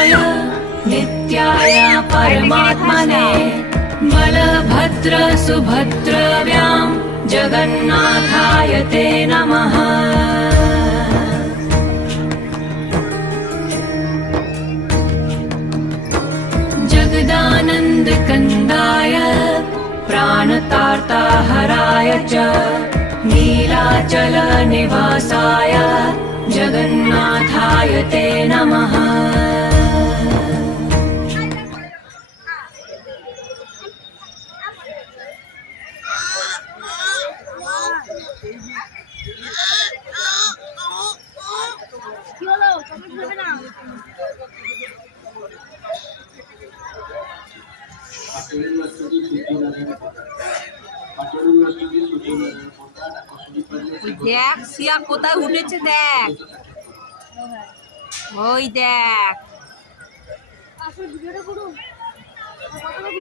गोविन्दाय नित्याय परमात्मने बलभद्र सुभद्रव्यां जगन्नाथाय ते नमः। जगदानन्दकन्दाय प्राणतार्ताहराय च नीलाचलनिवासाय जगन्नाथाय ते नमः। দেখ শিয়া কোথায় উঠেছে দেখ, ওই দেখ।